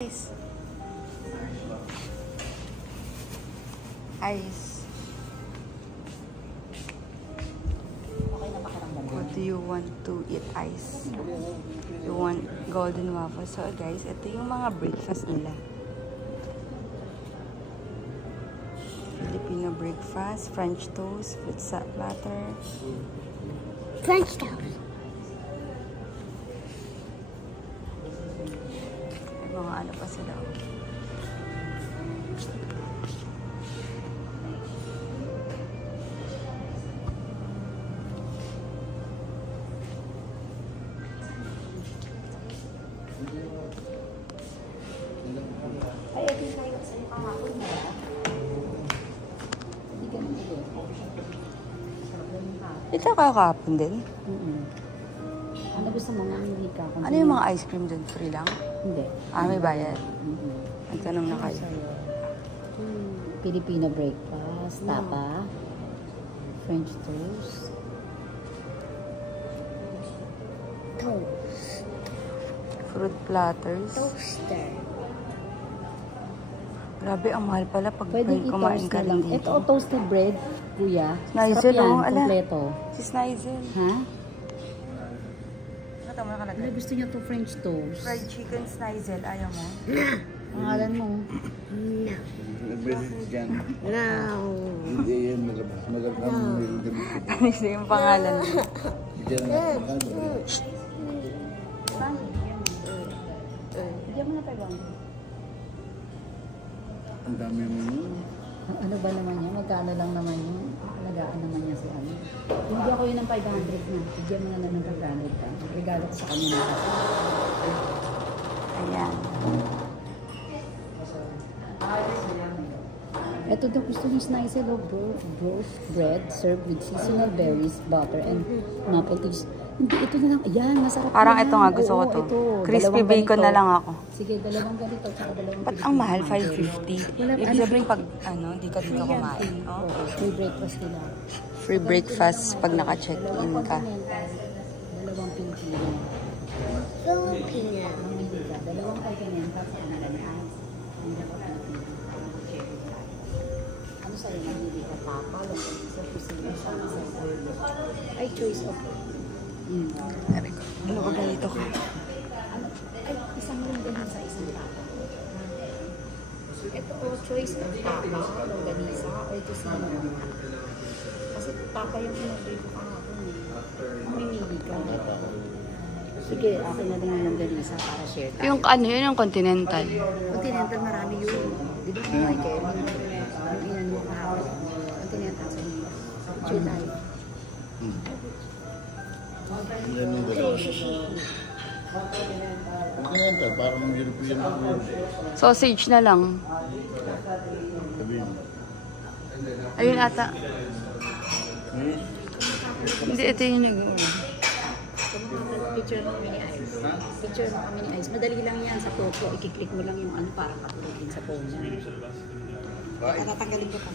Ice. Ice. Okay na pakiramdam. What do you want to eat ice? You want golden waffle. So guys, ito yung mga breakfast nila. Filipino breakfast, French toast, fruit platter. French toast. May mga ano pa sila. Ay, ito yung kayo sa iyo kahapon na. Hindi ka naman ito. Sarap lang yung kahapon. Ito kakapon din. Ano gusto mo nga hindi ka? Ano yung mga ice cream dun? Free lang? Hindi. May bayad. Nagtanong na kayo. Filipino breakfast, tapa, French toast, Fruit platters. toaster. Grabe, ang mahal pala pag Pwede kumain i-toast ka na lang. rin dito. Ito, toasted bread, kuya. Snizel, Sarap yan, oh, ala. kompleto. Si Snizel. Ha? Tama na Ano gusto niya to French toast? Fried chicken Snizel, ayaw mo? Pangalan mo? Nag-message dyan. No. Hindi yan malabas. Magandang Ano yung pangalan mo? Diyan na magkano. Bigyan mo na tayo. Ang dami mo nun. Ano ba naman yan? Magkano lang naman yun? Alagaan naman niya si ano. Hindi ako yun ng 500 na. Bigyan mo na lang ng 500 ka. Regalo ko sa kanya na. Ayan. Ito daw gusto yung snizel of roast bread served with seasonal berries, butter, and maple cheese. Hindi, ito na lang. Ayan, masarap Parang yan. ito nga gusto ko Oo, to. ito. Crispy Dalawang bacon ganito. na lang ako. Sige, dalawang ganito. Tsaka dalawang Ba't crispy ang mahal? bacon. 550? Wala, Ibig sabihin pag di ka dito kumain. Oh? Oo, free breakfast nila. Free breakfast pag naka-check-in ka. Dalawang Pilipino. Mamili ka. Dalawang continental sa kanila ni Ice. Ang dapat na ano sa'yo? Mamili ka tapa, longganisa, kusina, sama sa ay, choice of Ano ba ganito ka? ano? Ay, isang longganisa, isang tapa. Ito choice of tapa, longganisa, o ito sino. Kasi tapa yung pinagay ko kahapon. Mamimili ka. Sige, akin na lang yung longganisa para share tayo. Yung ano yun, yung continental. Continental, marami yun. Di ba kung Michael? Yung inan mo kahapon. Continental sa inyo. Share tayo. Yan yung dalawa. Continental, parang European food. Sausage na lang. Sabihin. Ayun ata. Hindi, ito yung Picture mo kami ni Ice. Picture mo kami ni Ice. Madali lang yan sa photo. I-click mo lang yung ano para katulogin sa phone niya. Tatanggalin ko pa.